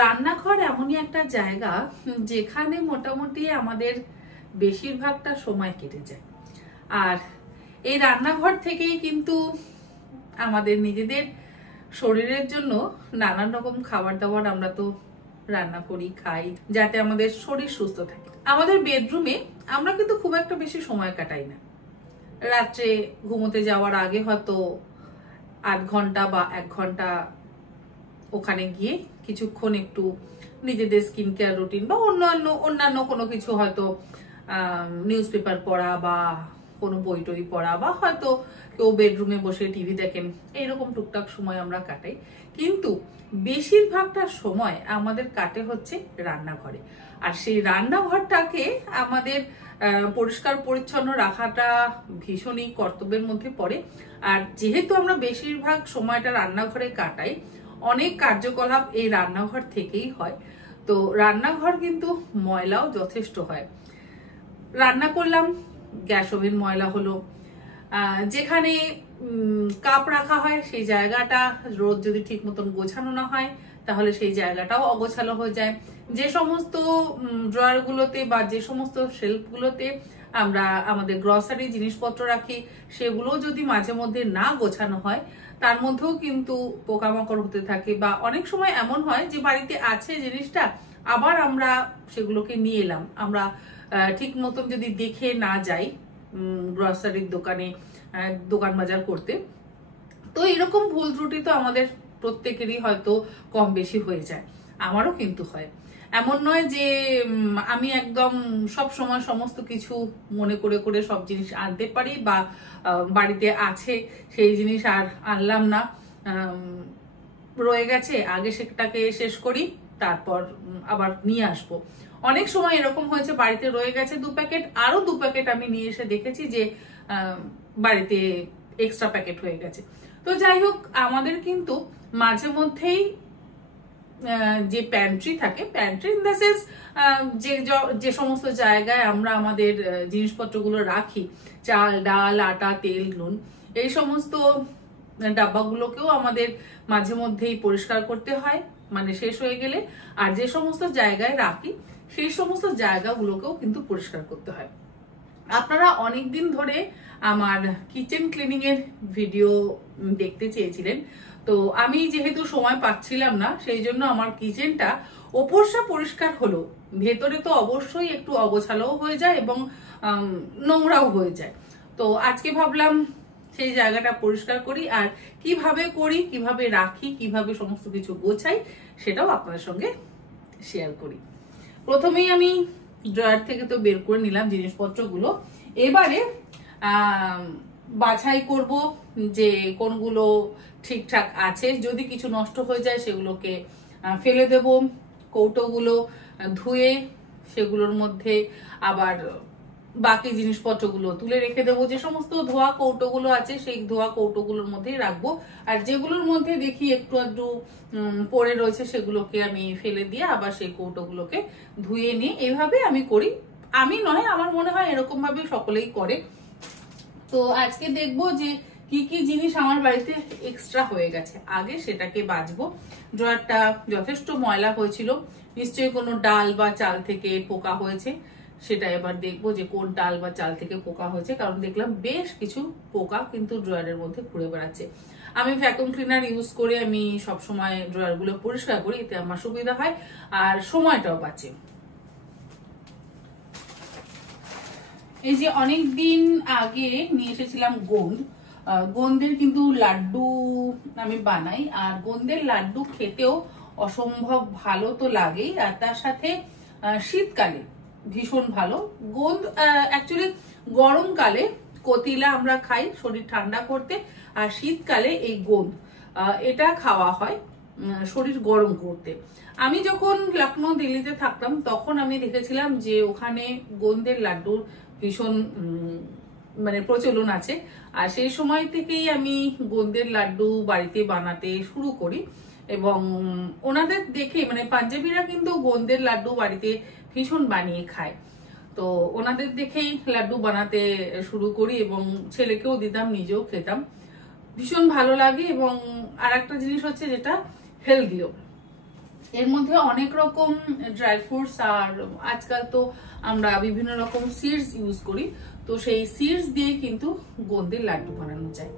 রান্নাঘর এমনই একটা জায়গা যেখানে মোটামুটি আমাদের বেশিরভাগটা সময় কেটে যায়। আর এই রান্নাঘর থেকেই কিন্তু আমাদের নিজেদের শরীরের জন্য নানান রকম খাবার দাবার আমরা তো রান্না করি, খাই, যাতে আমাদের শরীর সুস্থ থাকে। আমাদের বেডরুমে আমরা কিন্তু খুব একটা বেশি সময় কাটাই না। রাত্রে ঘুমোতে যাওয়ার আগে হয়তো 8 ঘন্টা বা 1 ঘন্টা ওখানে গিয়ে কিছুক্ষণ একটু নিজেদের স্কিন কেয়ার রুটিন বা অন্যান্য কোনো কিছু, হয়তো নিউজ পেপার পড়া বা কোনো বই টই পড়া, বা হয়তো কেউ বেডরুমে বসে টিভি দেখেন, এইরকম টুকটাক সময় আমরা কাটাই। কিন্তু বেশিরভাগটা সময় আমাদের কাটে হচ্ছে রান্নাঘরে। আর সেই রান্নাঘরটাকে আমাদের পরিষ্কার পরিচ্ছন্ন রাখাটা ভীষণই কর্তব্যের মধ্যে পড়ে। আর যেহেতু আমরা বেশিরভাগ সময়টা রান্নাঘরে কাটাই, অনেক কার্যকলাপ এই রান্নাঘর থেকেই হয়, তো রান্নাঘর কিন্তু ময়লাও যথেষ্ট হয়। রান্না করলাম, গ্যাস ওভেন ময়লা হলো, যেখানে কাপ রাখা হয় সেই জায়গাটা রোজ যদি ঠিক মতন গোছানো না হয় তাহলে সেই জায়গাটাও অগোছালো হয়ে যায়। যে সমস্ত ড্রয়ারগুলোতে বা যে সমস্ত শেলফগুলোতে আমরা আমাদের গ্রসারি জিনিসপত্র রাখি, সেগুলো যদি মাঝে মধ্যে না গোছানো হয়, তার মধ্যেও কিন্তু পোকামাকড় হতে থাকে। বা অনেক সময় এমন হয় যে বাড়িতে আছে জিনিসটা, আবার আমরা সেগুলোকে নিয়ে এলাম, আমরা ঠিক মতন যদি দেখে না যাই গ্রসারির দোকান বাজার করতে, তো এরকম ভুল ত্রুটি তো আমাদের প্রত্যেকেরই হয়তো কম বেশি হয়ে যায়। আমারও কিন্তু হয়। এমন নয় যে আমি একদম সব সময় সমস্ত কিছু মনে করে করে সব জিনিস আনতে পারি, বা বাড়িতে আছে সেই জিনিস আর আনলাম না, রয়ে গেছে আগে সেটাকে শেষ করি তারপর আবার নিয়ে আসবো। অনেক সময় এরকম হয়েছে, বাড়িতে রয়ে গেছে 2 প্যাকেট, আরো 2 প্যাকেট আমি নিয়ে এসে দেখেছি যে বাড়িতে এক্সট্রা প্যাকেট হয়ে গেছে। তো যাই হোক, আমাদের কিন্তু মাঝে মধ্যেই যে প্যান্ট্রি থাকে, প্যান্ট্রি ইন দ্য সেন্স যে সমস্ত জায়গায় আমরা আমাদের জিনিসপত্রগুলো রাখি, চাল ডাল আটা তেল নুন, এই সমস্ত ডাব্বাগুলোকেও আমাদের মাঝে মধ্যেই পরিষ্কার করতে হয়, মানে শেষ হয়ে গেলে। আর যে সমস্ত জায়গায় রাখি সেই সমস্ত জায়গাগুলোকেও কিন্তু পরিষ্কার করতে হয়। আপনারা অনেকদিন ধরে আমার কিচেন ক্লিনিং এর ভিডিও দেখতে চেয়েছিলেন, তো আমি যেহেতু সময় পাচ্ছিলাম না, সেই জন্য আমার কিচেনটা ওপরটা পরিষ্কার হলো, ভেতরে তো অবশ্যই একটু অগোছালোও হয়ে যায় এবং নোংরাও হয়ে যায়। তো আজকে ভাবলাম সেই জায়গাটা পরিষ্কার করি, আর কিভাবে করি, কিভাবে রাখি, কিভাবে সমস্ত কিছু গোছাই, সেটাও আপনাদের সঙ্গে শেয়ার করি। প্রথমেই আমি ড্রয়ার থেকে তো বের করে নিলাম জিনিসপত্রগুলো। এবারে বাছাই করব যে কোনগুলো ঠিকঠাক আছে। যদি কিছু নষ্ট হয়ে যায় সেগুলোকে ফেলে দেব, কৌটোগুলো ধুয়ে সেগুলোর মধ্যে আবার বাকি জিনিসপত্রগুলো তুলে রেখে দেবো। যে সমস্ত ধোয়া কৌটোগুলো আছে সেই ধোয়া কৌটোগুলোর মধ্যেই রাখবো, আর যেগুলোর মধ্যে দেখি একটু একটু পড়ে রয়েছে সেগুলোকে আমি ফেলে দিয়ে আবার সেই কৌটোগুলোকে ধুয়ে নিয়ে, এইভাবে আমি করি। আমি নয়, আমার মনে হয় এরকম ভাবে সকলেই করে। তো আজকে দেখবো যে কি কি জিনিস আমার বাড়িতে এক্সট্রা হয়ে গেছে, আগে সেটাকে বাছবো। ড্রয়ারটা যথেষ্ট ময়লা হয়েছিল, নিশ্চয়ই কোনো ডাল বা চাল থেকে পোকা হয়েছে। সেটা এবার দেখবো যে কোন ডাল বা চাল থেকে পোকা হয়েছে, কারণ দেখলাম বেশ কিছু পোকা কিন্তু ড্রয়ারের মধ্যে ঘুরে বেড়াচ্ছে। আমি ভ্যাকুয়াম ক্লিনার ইউজ করে আমি সবসময় ড্রয়ারগুলো পরিষ্কার করি, এতে আমার সুবিধা হয় আর সময়টাও বাঁচে। এই যে অনেকদিন আগে নিয়ে এসেছিলাম গোন্দের কিন্তু লাড্ডু আমি বানাই, আর গোন্দের লাড্ডু খেতেও অসম্ভব ভালো তো লাগেই, আর তার সাথে শীতকালে ভীষণ ভালো। গোন্দ অ্যাকচুয়ালি গরমকালে কতিলা আমরা খাই শরীর ঠান্ডা করতে, আর শীতকালে এই গোন্দ এটা খাওয়া হয় শরীর গরম করতে। আমি যখন লখনৌ দিল্লিতে থাকতাম তখন আমি দেখেছিলাম যে ওখানে গোন্দের লাড্ডুর ভীষণ মানে প্রচলন আছে, আর সেই সময় থেকেই আমি গোন্দের লাড্ডু বাড়িতে বানাতে শুরু করি। এবং ওনাদের দেখে, মানে পাঞ্জাবিরা কিন্তু গোন্দের লাড্ডু বাড়িতে ভীষণ বানিয়ে খায়, তো ওনাদের দেখেই লাড্ডু বানাতে শুরু করি এবং ছেলেকেও দিতাম, নিজেও খেতাম, ভীষণ ভালো লাগে। এবং আর একটা জিনিস হচ্ছে যেটা হেলদিও, এর মধ্যে অনেক রকম ড্রাই ফ্রুটস, আর আজকাল তো আমরা বিভিন্ন রকম সিডস ইউজ করি, তো সেই সিডস দিয়ে কিন্তু গোন্দের লাড্ডু বানানো যায়।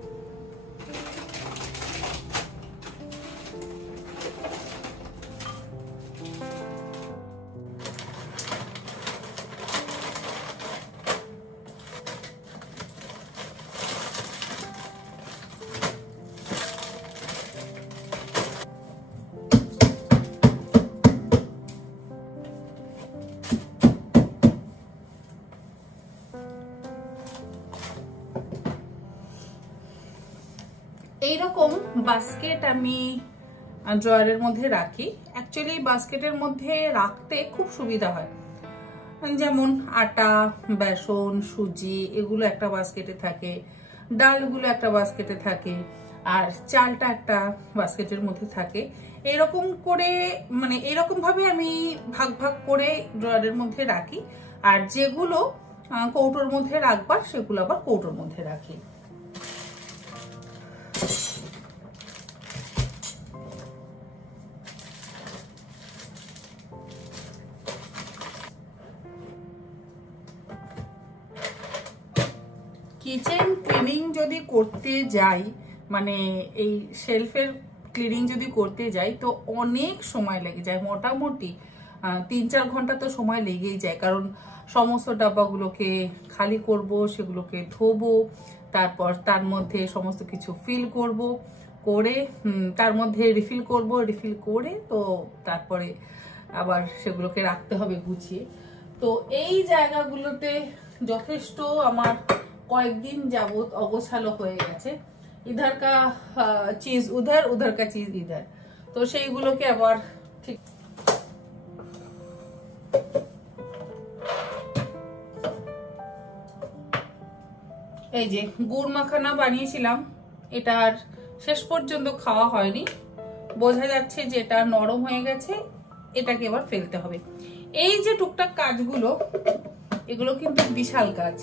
এইরকম বাস্কেট আমি ড্রয়ারের মধ্যে রাখি। অ্যাকচুয়ালি বাস্কেটের মধ্যে রাখতে খুব সুবিধা হয়, যেমন আটা, বেসন, সুজি এগুলো একটা বাস্কেটে থাকে, ডালগুলো একটা বাস্কেটে থাকে, আর চালটা একটা বাস্কেটের মধ্যে থাকে। এরকম করে মানে এরকম ভাবে আমি ভাগ ভাগ করে ড্রয়ারের মধ্যে রাখি, আর যেগুলো কৌটোর মধ্যে রাখবার সেগুলো আবার কৌটোর মধ্যে রাখি। কিচেন ক্লিনিং যদি করতে যাই, মানে এই শেলফের ক্লিনিং যদি করতে যাই, তো অনেক সময় লেগে যায়, মোটামুটি 3-4 ঘন্টা তো সময় লেগেই যায়। কারণ সমস্ত ডাব্বাগুলোকে খালি করব, সেগুলোকে ধোবো, তারপর তার মধ্যে সমস্ত কিছু ফিল করব, করে তার মধ্যে রিফিল করব, রিফিল করে তো তারপরে আবার সেগুলোকে রাখতে হবে গুছিয়ে। তো এই জায়গাগুলোতে যথেষ্ট আমার কয়েকদিন যাবত অগোছালো হয়ে গেছে। ইধার কা চিজ উধার, উধার কা চিজ ইধার, তো সেইগুলোকে আবার ঠিক। এই যে গুড় মাখানা বানিয়েছিলাম, এটা আর শেষ পর্যন্ত খাওয়া হয়নি, বোঝা যাচ্ছে যে এটা নরম হয়ে গেছে, এটাকে এবার ফেলতে হবে। এই যে টুকটাক কাজগুলো, এগুলো কিন্তু বিশাল কাজ।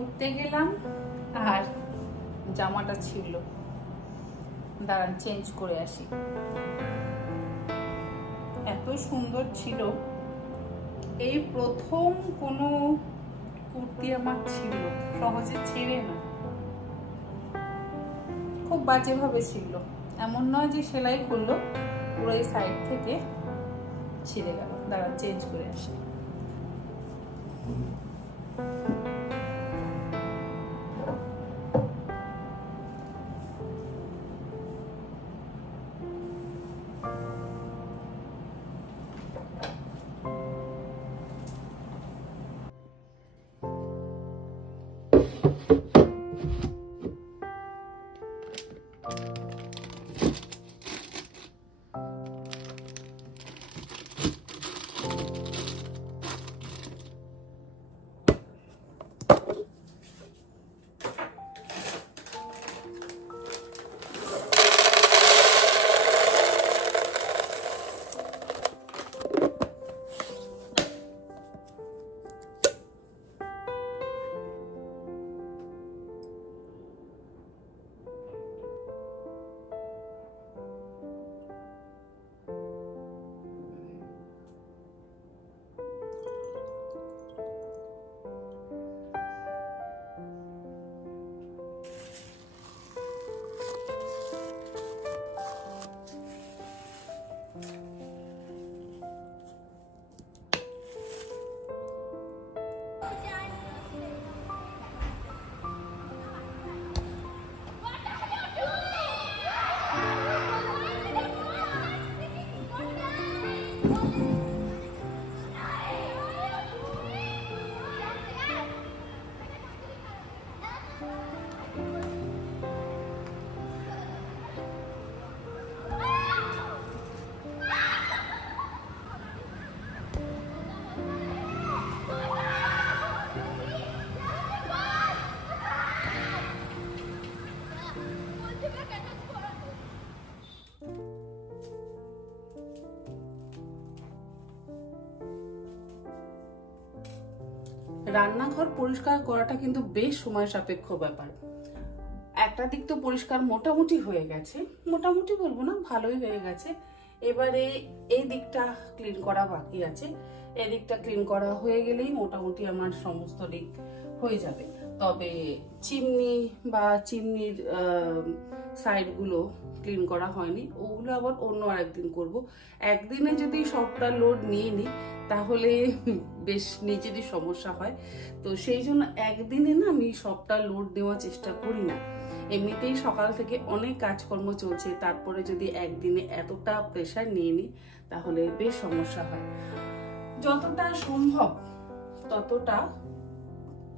উঠতে গেলাম আর জামাটা ছিল, দাঁড়ান চেঞ্জ করে আসি। এত সুন্দর ছিল, এই প্রথম কোনো কুর্তি আমার ছিল, সহজে ছেড়ে না, খুব বাজে ভাবে ছিল, এমন নয় যে সেলাই করলো, পুরো এই সাইড থেকে ছিঁড়ে গেল। দাঁড়ান চেঞ্জ করে আসি। রান্নাঘর পরিষ্কার করাটা কিন্তু বেশ সময় সাপেক্ষ ব্যাপার। একটা দিক তো পরিষ্কার মোটামুটি হয়ে গেছে, মোটামুটি বলবো না, ভালোই হয়ে গেছে। এবারে এই দিকটা ক্লিন করা বাকি আছে। এই দিকটা ক্লিন করা হয়ে গেলেই মোটামুটি আমার সমস্ত দিক হয়ে যাবে। তবে চিমনি বা চিমনির সাইডগুলো ক্লিন করা হয়নি, ওগুলো আবার অন্য আরেকদিন করব। একদিনে যদি সবটা লোড নিয়ে নিই তাহলে বেশ নিজেরই সমস্যা হয়, তো সেই জন্য একদিনে না আমি সবটা লোড দেওয়ার চেষ্টা করি না। এমনিতেই সকাল থেকে অনেক কাজকর্ম চলছে, তারপরে যদি একদিনে এতটা প্রেশার নিয়ে নিই তাহলে বেশ সমস্যা হয়। যতটা সম্ভব ততটা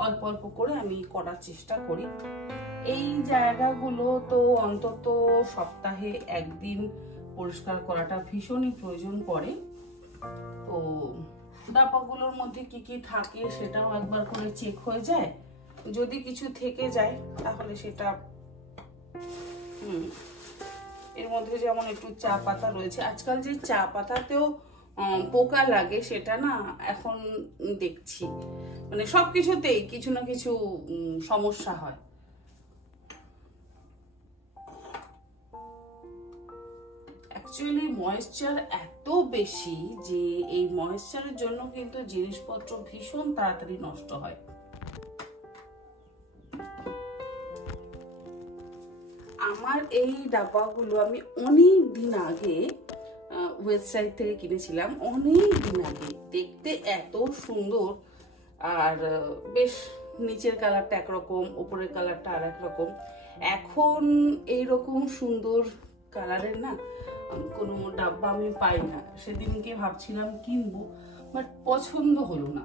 অল্প অল্প করে আমি করার চেষ্টা করি। এই জায়গাগুলো তো অন্তত সপ্তাহে একদিন পরিষ্কার করাটা ভীষণই প্রয়োজন পড়ে। তো ডাব্বাগুলোর মধ্যে কি কি থাকে সেটাও একবার করে চেক হয়ে যায়। যদি কিছু থেকে যায় তাহলে সেটা এর মধ্যে যেমন একটু চা পাতা রয়েছে, আজকাল যে চা পাতাতেও পোকা লাগে সেটা না এখন দেখছি, মানে সবকিছুতেই কিছু না কিছু সমস্যা হয়। অ্যাকচুয়ালি ময়েশ্চার এত বেশি যে এই ময়েশ্চারের জন্য কিন্তু জিনিসপত্র ভীষণ তাড়াতাড়ি নষ্ট হয়। আমার এই ডাব্বাগুলো আমি অনেক দিন আগে ওয়েবসাইট থেকে কিনেছিলাম, অনেক দিন আগে। দেখতে এত সুন্দর, আর বেশ নিচের কালারটা একরকম, উপরের কালারটা আর এক রকম। এখন এইরকম সুন্দর কালারের না কোনো ডাব্বা আমি পাই না। সেদিনকে ভাবছিলাম কিনবো, বাট পছন্দ হলো না।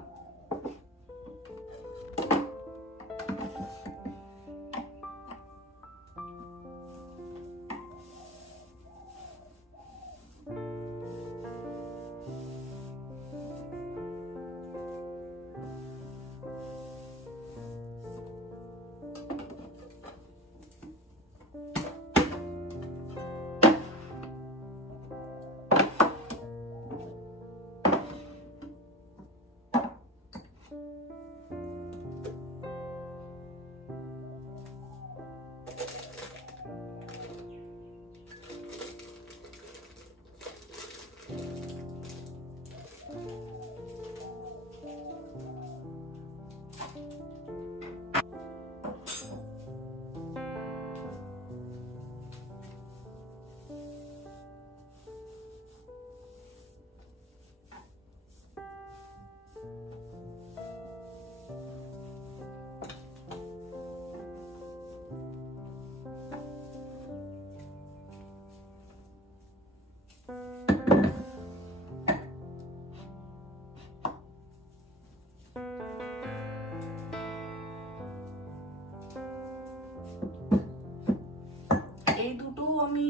আমি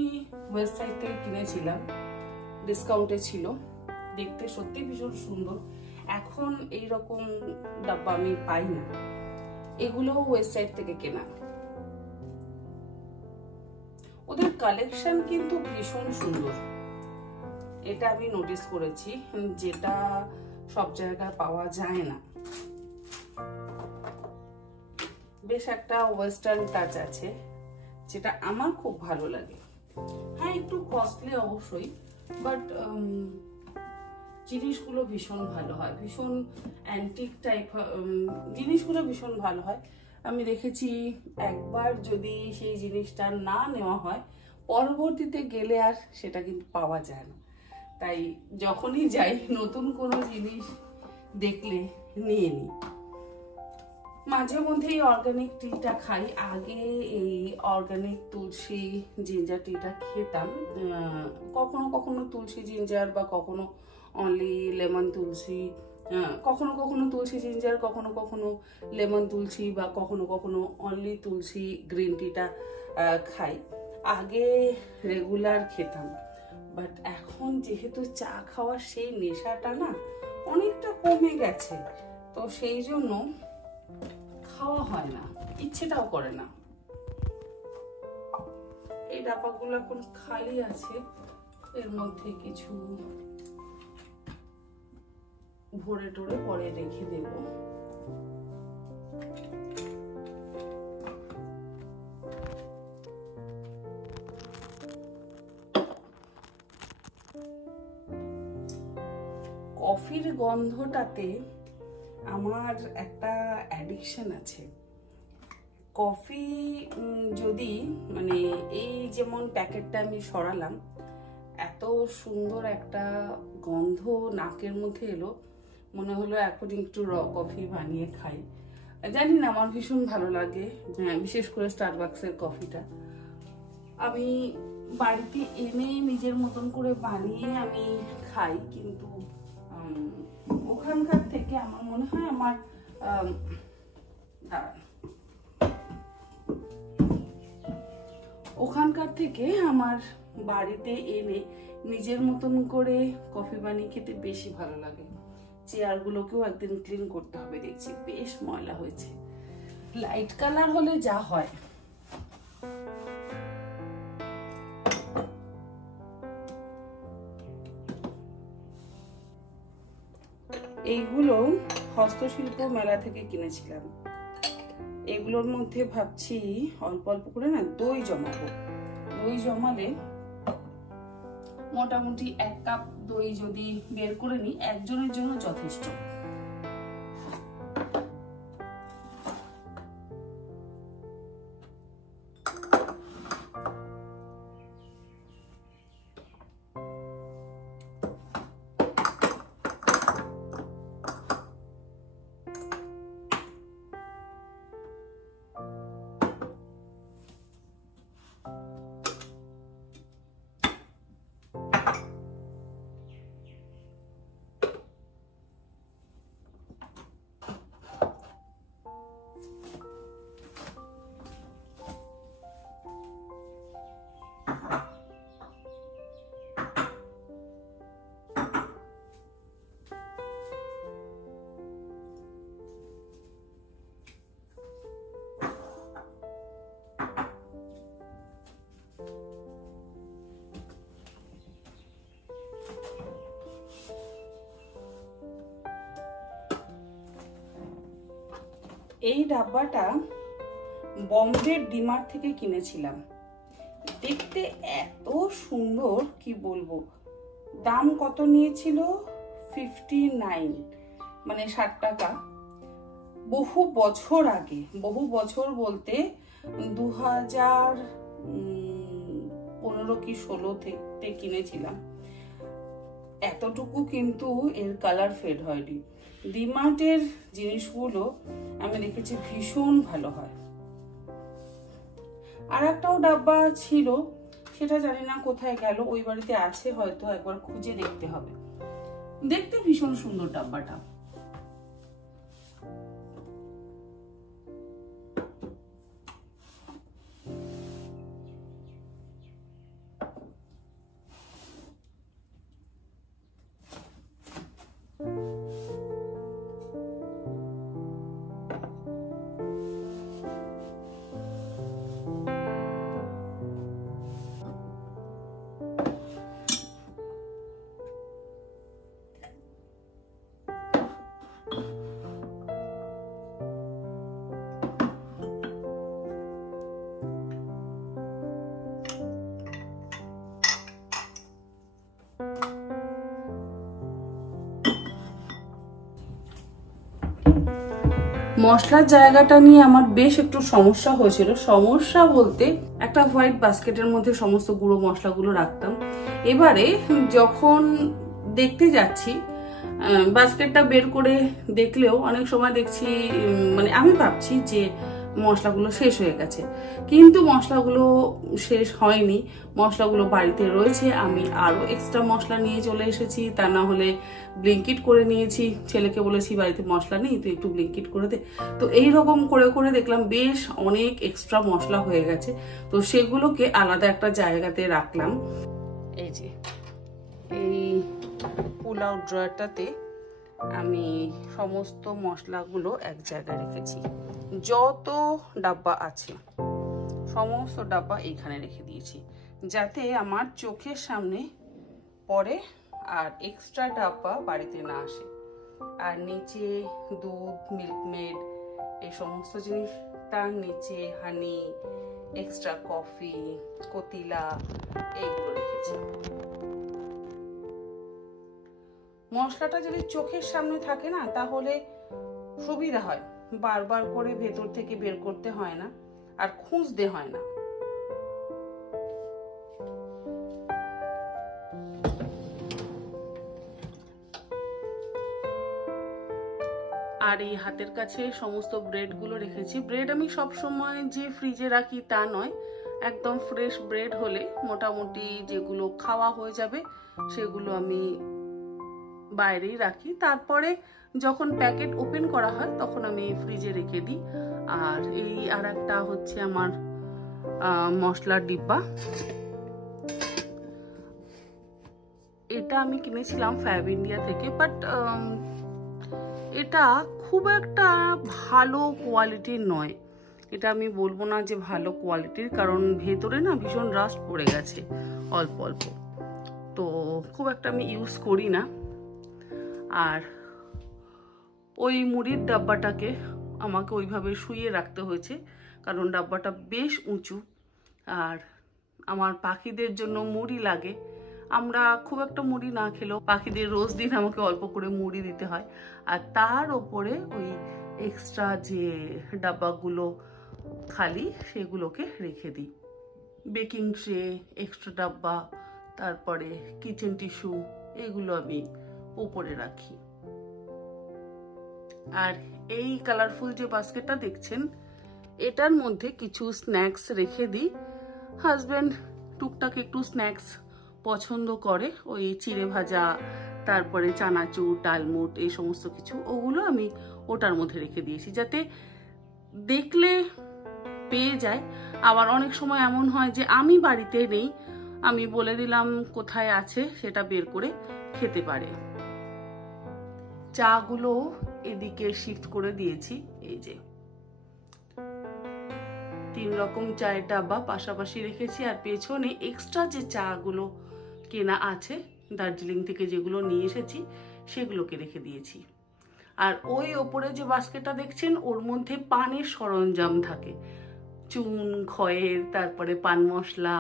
ওয়েবসাইট থেকে কিনেছিলাম, ডিসকাউন্টে ছিল, দেখতে সত্যি ভীষণ সুন্দর। এখন এই রকম ডাব্বা আমি পাই না, এগুলো ওয়েবসাইট থেকে কেনা। ওদের কালেকশন কিন্তু ভীষণ সুন্দর, এটা আমি নোটিস করেছি, যেটা সব জায়গায় পাওয়া যায় না। বেশ একটা ওয়েস্টার্ন টাচ আছে, যেটা আমার খুব ভালো লাগে। হ্যাঁ, একটু কস্টলি অবশ্যই, বাট জিনিসগুলো ভীষণ ভালো হয়, ভীষণ অ্যান্টিক টাইপ জিনিসগুলো ভীষণ ভালো হয়। আমি দেখেছি একবার যদি সেই জিনিসটা না নেওয়া হয়, পরবর্তীতে গেলে আর সেটা কিন্তু পাওয়া যায় না। তাই যখনই যাই নতুন কোনো জিনিস দেখলে নিয়ে নিই। মাঝে মধ্যে এই অর্গানিক টিটা খাই। আগে এই অর্গানিক তুলসী জিঞ্জার টিটা খেতাম, কখনো কখনো তুলসী জিঞ্জার বা কখনো অনলি লেমন তুলসী, কখনো কখনো তুলসী জিঞ্জার, কখনো কখনো লেমন তুলসী, বা কখনো কখনো অনলি তুলসী গ্রিন টিটা খাই। আগে রেগুলার খেতাম, বাট এখন যেহেতু চা খাওয়ার সেই নেশাটা না অনেকটা কমে গেছে, তো সেই জন্য খাওয়া হয় না, ইচ্ছেটাও করে না। এই ডাব্বাগুলো এখন খালি আছে, এর মধ্যে কিছু ভরে টোরে পরে রেখে দেব। কফির গন্ধটাতে আমার একটা অ্যাডিকশন আছে। কফি যদি মানে এই যেমন প্যাকেটটা আমি সরালাম, এত সুন্দর একটা গন্ধ নাকের মধ্যে এলো, মনে হলো এখন একটু র কফি বানিয়ে খাই। জানি না, আমার ভীষণ ভালো লাগে, বিশেষ করে স্টারবাক্সের কফিটা। আমি বাড়িতে এনে নিজের মতন করে বানিয়ে আমি খাই, কিন্তু ওখানকার থেকে আমার মনে হয় আমার ওখানকার থেকে আমার বাড়িতে এনে নিজের মতন করে কফি বানিয়ে খেতে বেশি ভালো লাগে। চেয়ারগুলোকেও একদিন ক্লিন করতে হবে, দেখছি বেশ ময়লা হয়েছে। লাইট কালার হলে যা হয়। এইগুলো হস্তশিল্প মেলা থেকে কিনেছিলাম। এগুলোর মধ্যে ভাবছি অল্প অল্প করে না দই জমাবো। দই জমালে মোটামুটি 1 কাপ দই যদি বের করে নিই, একজনের জন্য যথেষ্ট। এই ডাব্বাটা বম্বের ডিমার্ট থেকে কিনেছিলাম। দেখতে এত সুন্দর কি বলবো। দাম কত নিয়েছিল? 59, মানে 60 টাকা। বহু বছর আগে, বহু বছর বলতে 2015 কি 16 থেকে কিনেছিলাম। এতটুকু কিন্তু এর কালার ফেড হয়নি। ডিমার্টের জিনিসগুলো আমি দেখেছি ভীষণ ভালো হয়। আর একটাও ডাব্বা ছিল, সেটা জানি না কোথায় গেল, ওই বাড়িতে আছে হয়তো, একবার খুঁজে দেখতে হবে। দেখতে ভীষণ সুন্দর ডাব্বাটা। মশলার জায়গাটা নিয়ে আমার বেশ একটু সমস্যা হয়েছিল। সমস্যা বলতে, একটা হোয়াইট বাস্কেটের মধ্যে সমস্ত গুঁড়ো মশলাগুলো রাখতাম। এবারে যখন দেখতে যাচ্ছি, বাস্কেটটা বের করে দেখলেও অনেক সময় দেখছি, মানে আমি ভাবছি যে মশলাগুলো শেষ হয়ে গেছে, কিন্তু মশলাগুলো শেষ হয়নি, মশলাগুলো বাড়িতে রয়েছে। আমি আরো এক্সট্রা মশলা নিয়ে চলে এসেছি, তা না হলে ব্লিঙ্কিট করে নিয়েছি। ছেলেকে বলেছি বাড়িতে মশলা নেই, তুই একটু ব্লিঙ্কিট করে দে। তো এইরকম করে করে দেখলাম বেশ অনেক এক্সট্রা মশলা হয়ে গেছে। তো সেগুলোকে আলাদা একটা জায়গাতে রাখলাম। এই যে এই পুল আউট ড্রয়ারটাতে আমি সমস্ত মশলাগুলো এক জায়গায় রেখেছি। যত ডাব্বা আছে সমস্ত ডাব্বা এইখানে রেখে দিয়েছি, যাতে আমার চোখের সামনে পড়ে আর এক্সট্রা ডাব্বা বাড়িতে না আসে। আর নিচে দুধ, মিল্কমেড, এই সমস্ত জিনিস, তার নিচে হানি, এক্সট্রা কফি, কতিলা, এইগুলো রেখেছি। মশলাটা যদি চোখের সামনে থাকে না, তাহলে সুবিধা হয়, বারবার করে ভেতর থেকে বের করতে হয় না আর খুঁজতে হয় না। আর এই হাতের কাছে সমস্ত ব্রেড গুলো রেখেছি। ব্রেড আমি সব সময় যে ফ্রিজে রাখি তা নয়, একদম ফ্রেশ ব্রেড হলে মোটামুটি যেগুলো খাওয়া হয়ে যাবে সেগুলো আমি বাইরেই রাখি। তারপরে যখন প্যাকেট ওপেন করা হয় তখন আমি ফ্রিজে রেখে দিই। আর এই আর একটা হচ্ছে আমার মশলার ডিব্বা। এটা আমি কিনেছিলাম ফ্যাব ইন্ডিয়া থেকে, বাট এটা খুব একটা ভালো কোয়ালিটির নয়। এটা আমি বলবো না যে ভালো কোয়ালিটির, কারণ ভেতরে না ভীষণ রাস্ট পড়ে গেছে অল্প অল্প, তো খুব একটা আমি ইউজ করি না। আর ওই মুড়ির ডাব্বাটাকে আমাকে ওইভাবে শুইয়ে রাখতে হয়েছে, কারণ ডাব্বাটা বেশ উঁচু। আর আমার পাখিদের জন্য মুড়ি লাগে, আমরা খুব একটা মুড়ি না খেলেও পাখিদের রোজ দিন আমাকে অল্প করে মুড়ি দিতে হয়। আর তার ওপরে ওই এক্সট্রা যে ডাব্বাগুলো খালি সেগুলোকে রেখে দিই। বেকিং ট্রে, এক্সট্রা ডাব্বা, তারপরে কিচেন টিস্যু, এগুলো আমি উপরে রাখি। আর এই কালারফুল যে বাস্কেটটা দেখছেন, এটার মধ্যে কিছু স্ন্যাক্স রেখে দিই। হাজবেন্ড টুকটাক একটু স্ন্যাক্স পছন্দ করে, ওই চিড়ে ভাজা, তারপরে চানাচুর, ডালমুট, এই সমস্ত কিছু, ওগুলো আমি ওটার মধ্যে রেখে দিয়েছি যাতে দেখলে পেয়ে যায়। আবার অনেক সময় এমন হয় যে আমি বাড়িতে নেই, আমি বলে দিলাম কোথায় আছে, সেটা বের করে খেতে পারে। চা গুলো এদিকে শিফট করে দিয়েছি। এই যে 3 রকম চায়ের ডাব্বা পাশাপাশি রেখেছি। আর পেছনে এক্সট্রা যে চা গুলো কেনা আছে দার্জিলিং থেকে, যেগুলো নিয়ে এসেছি, সেগুলোকে রেখে দিয়েছি। আর ওই ওপরে যে বাস্কেটটা দেখছেন, ওর মধ্যে পানের সরঞ্জাম থাকে, চুন, খয়ের, তারপরে পান মশলা,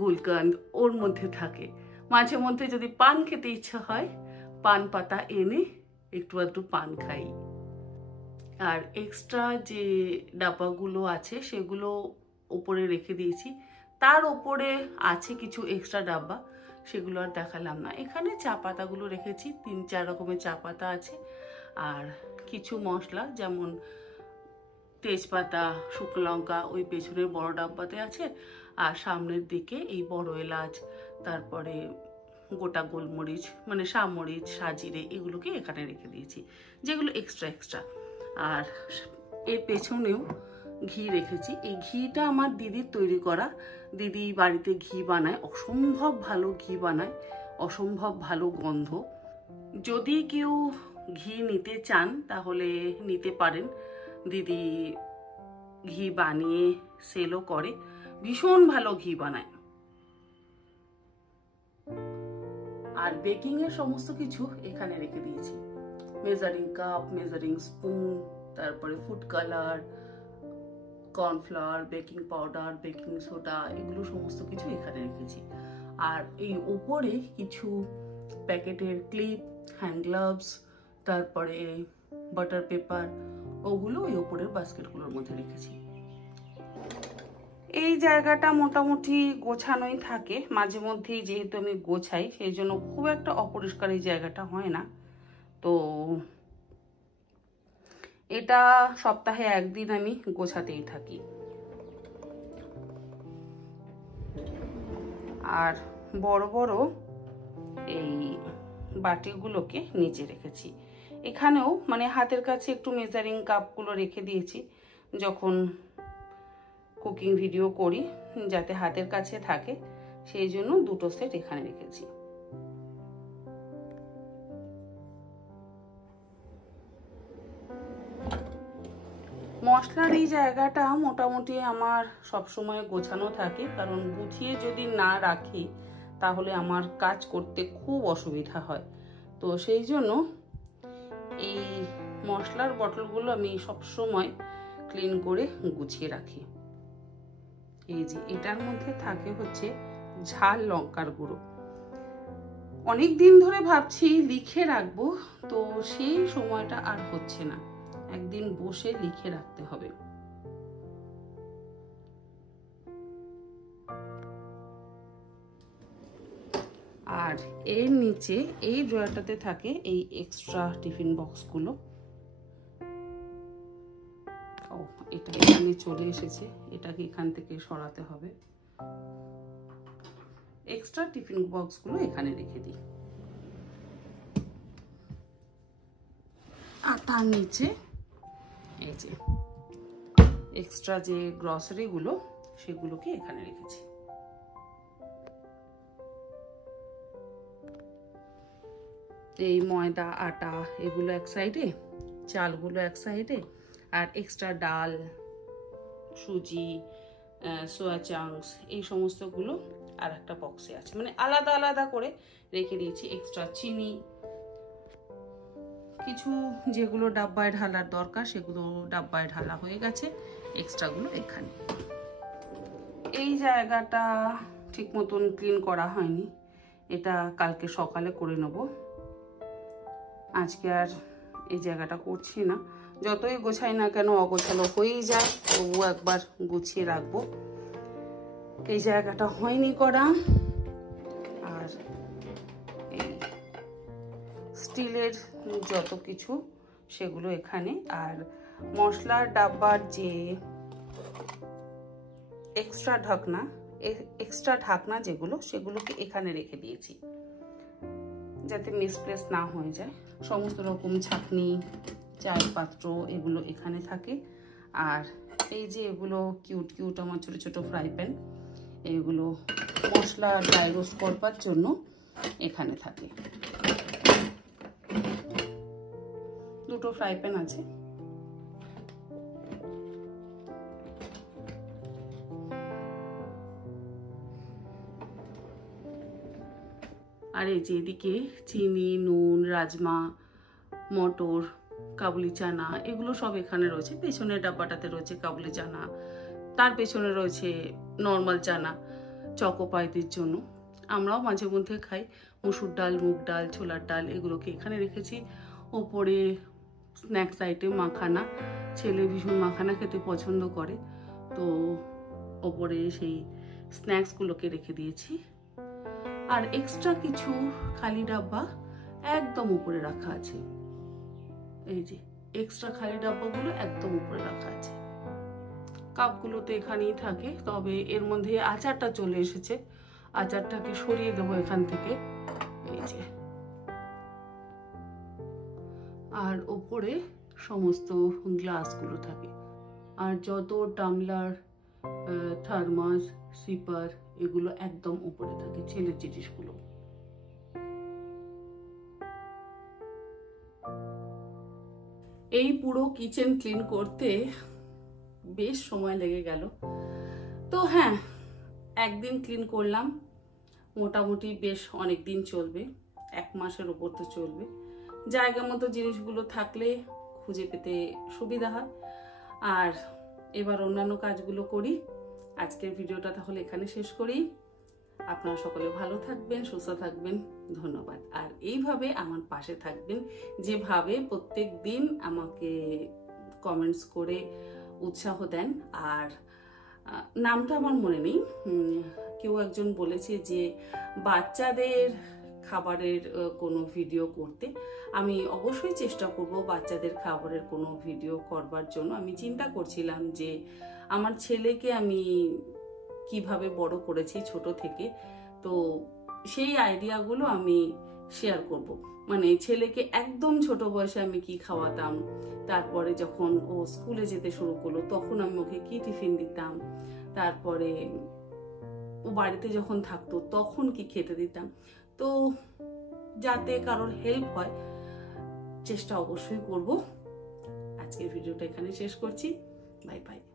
গুলকান্দ ওর মধ্যে থাকে। মাঝে মধ্যে যদি পান খেতে ইচ্ছা হয়, পান পাতা এনে একটু একটু পান খাই। আর এক্সট্রা যে ডাব্বাগুলো আছে সেগুলো উপরে রেখে দিয়েছি। তার উপরে আছে কিছু এক্সট্রা ডাব্বা, সেগুলো আর দেখালাম না। এখানে চা পাতাগুলো রেখেছি, 3-4 রকমের চা পাতা আছে। আর কিছু মশলা যেমন তেজপাতা, শুকনো লঙ্কা ওই পেছনের বড় ডাব্বাতে আছে। আর সামনের দিকে এই বড় এলাচ, তারপরে গোটা গোলমরিচ, মানে সামরিচ, সাজিরে, এগুলোকে এখানে রেখে দিয়েছি, যেগুলো এক্সট্রা। আর এর পেছনেও ঘি রেখেছি। এই ঘিটা আমার দিদির তৈরি করা। দিদি বাড়িতে ঘি বানায়, অসম্ভব ভালো ঘি বানায়, অসম্ভব ভালো গন্ধ। যদি কেউ ঘি নিতে চান তাহলে নিতে পারেন। দিদি ঘি বানিয়ে সেলও করে, ভীষণ ভালো ঘি বানায়। আর বেকিং এর সমস্ত কিছু এখানে রেখে দিয়েছি, মেজারিং কাপ, মেজারিং স্পুন, তারপরে food colour, cornflour, baking powder, baking soda, এগুলো সমস্ত কিছু এখানে রেখেছি। আর এই উপরে কিছু প্যাকেটের ক্লিপ, হ্যান্ড গ্লাভস, তারপরে বাটার পেপার, ওগুলো ওই উপরের বাস্কেটগুলোর মধ্যে রেখেছি। এই জায়গাটা মোটামুটি গোছানোই থাকে, মাঝে মধ্যেই যেহেতু আমি গোছাই সেই জন্য খুব একটা অপরিষ্কার এই জায়গাটা হয় না। তো এটা সপ্তাহে একদিন আমি গোছাতেই থাকি। আর বড় বড় এই বাটিগুলোকে নিচে রেখেছি। এখানেও মানে হাতের কাছে একটু মেজারিং কাপগুলো রেখে দিয়েছি, যখন কুকিং ভিডিও করি যাতে হাতের কাছে থাকে, সেই জন্য দুটো সেট এখানে রেখেছি। মশলার এই জায়গাটা মোটামুটি আমার সবসময় গোছানো থাকে, কারণ গুছিয়ে যদি না রাখি তাহলে আমার কাজ করতে খুব অসুবিধা হয়। তো সেই জন্য এই মশলার বটলগুলো আমি সবসময় ক্লিন করে গুছিয়ে রাখি। এই যে এটার মধ্যে থাকে হচ্ছে ঝাল লঙ্কার গুঁড়ো। অনেক দিন ধরে ভাবছি লিখে রাখবো, তো সেই সময়টা আর হচ্ছে না। একদিন বসে লিখে রাখতে হবে। আর এর নিচে এই ড্রয়ারটাতে থাকে এই এক্সট্রা টিফিন বক্সগুলো। ও, এটা এখানে চলে এসেছে, এটাকে এখান থেকে সরাতে হবে। এক্সট্রা টিফিন বক্সগুলো এখানে রেখে দিই। আর তার নিচে এই যে এক্সট্রা যে গ্রসারিগুলো সেগুলোকে এখানে রেখেছি। এই ময়দা, আটা এগুলো এক সাইডে, চালগুলো এক সাইডে, আর এক্সট্রা ডাল, সুজি, সোয়া চাংস এই সমস্তগুলো আর একটা বক্সে আছে, মানে আলাদা আলাদা করে রেখে দিয়েছি। এক্সট্রা চিনি, কিছু যেগুলো ডাব্বায় ঢালার দরকার সেগুলো ডাব্বায় ঢালা হয়ে গেছে, এক্সট্রাগুলো এখানে। এই জায়গাটা ঠিক মতন ক্লিন করা হয়নি, এটা কালকে সকালে করে নেব। আজকে আর এই জায়গাটা করছি না, যতই গোছাই না কেন অগোছালো হয়েই যায়, তবুও একবার গুছিয়ে রাখবো। এই জায়গাটা হয়নি করা। আর এই স্টিলের যত কিছু সেগুলো এখানে, আর মশলার ডাব্বার যে এক্সট্রা ঢাকনা যেগুলো, সেগুলোকে এখানে রেখে দিয়েছি যাতে মিসপ্লেস না হয়ে যায়। সমস্ত রকম ছাঁকনি, চায়ের পাত্র এগুলো এখানে থাকে। আর এই যে এগুলো কিউট কিউট আমার ছোট ছোট ফ্রাই প্যান, এগুলো মশলা ড্রাই রোস্ট করবার জন্য এখানে থাকে। দুটো ফ্রাই প্যান আছে। আর এই যে এদিকে চিনি, নুন, রাজমা, মটর, কাবুলি চানা এগুলো সব এখানে রয়েছে। পেছনের ডাব্বাটাতে রয়েছে কাবুলি চানা, তার পেছনে রয়েছে নর্মাল চানা চকোপাইদের জন্য। আমরাও মাঝে মধ্যে খাই। মসুর ডাল, মুগ ডাল, ছোলার ডাল এগুলোকে এখানে রেখেছি। ওপরে স্ন্যাক্স আইটেম মাখানা, ছেলে ভীষণ মাখানা খেতে পছন্দ করে, তো ওপরে সেই স্ন্যাক্সগুলোকে রেখে দিয়েছি। আর এক্সট্রা কিছু খালি ডাব্বা একদম উপরে রাখা আছে। এই যে এক্সট্রা খালি ডাব্বাগুলো একদম উপরে রাখা আছে। কাপগুলো তো এখানেই থাকে, তবে এর মধ্যে আচারটা চলে এসেছে, আচারটাকে সরিয়ে দেবো এখান থেকে। এই যে, আর ওপরে সমস্ত গ্লাসগুলো থাকে। আর যত টামলার, থার্মাস, সিপার এগুলো একদম উপরে থাকে, ছেলের জিনিসগুলো। এই পুরো কিচেন ক্লিন করতে বেশ সময় লেগে গেল। তো হ্যাঁ, একদিন ক্লিন করলাম, মোটামুটি বেশ অনেক দিন চলবে, 1 মাসের উপর তো চলবে। জায়গা মতো জিনিসগুলো থাকলে খুঁজে পেতে সুবিধা হয়। আর এবার অন্যান্য কাজগুলো করি। আজকের ভিডিওটা তাহলে এখানে শেষ করি। আপনারা সকলে ভালো থাকবেন, সুস্থ থাকবেন, ধন্যবাদ। আর এইভাবে আমার পাশে থাকবেন, যেভাবে প্রত্যেক দিন আমাকে কমেন্টস করে উৎসাহ দেন। আর নামটা আমার মনে নেই, কেউ একজন বলেছে যে বাচ্চাদের খাবারের কোনো ভিডিও করতে। আমি অবশ্যই চেষ্টা করব বাচ্চাদের খাবারের কোনো ভিডিও করবার জন্য। আমি চিন্তা করছিলাম যে আমার ছেলেকে আমি কিভাবে বড় করেছি ছোট থেকে, তো সেই আইডিয়াগুলো আমি শেয়ার করব। মানে ছেলেকে একদম ছোট বয়সে আমি কি খাওয়াতাম, তারপরে যখন ও স্কুলে যেতে শুরু করলো তখন আমি ওকে কি টিফিন দিতাম, তারপরে ও বাড়িতে যখন থাকতো তখন কি খেতে দিতাম। তো যাতে কারোর হেল্প হয় চেষ্টা অবশ্যই করব। আজকের ভিডিওটা এখানে শেষ করছি। Bye bye.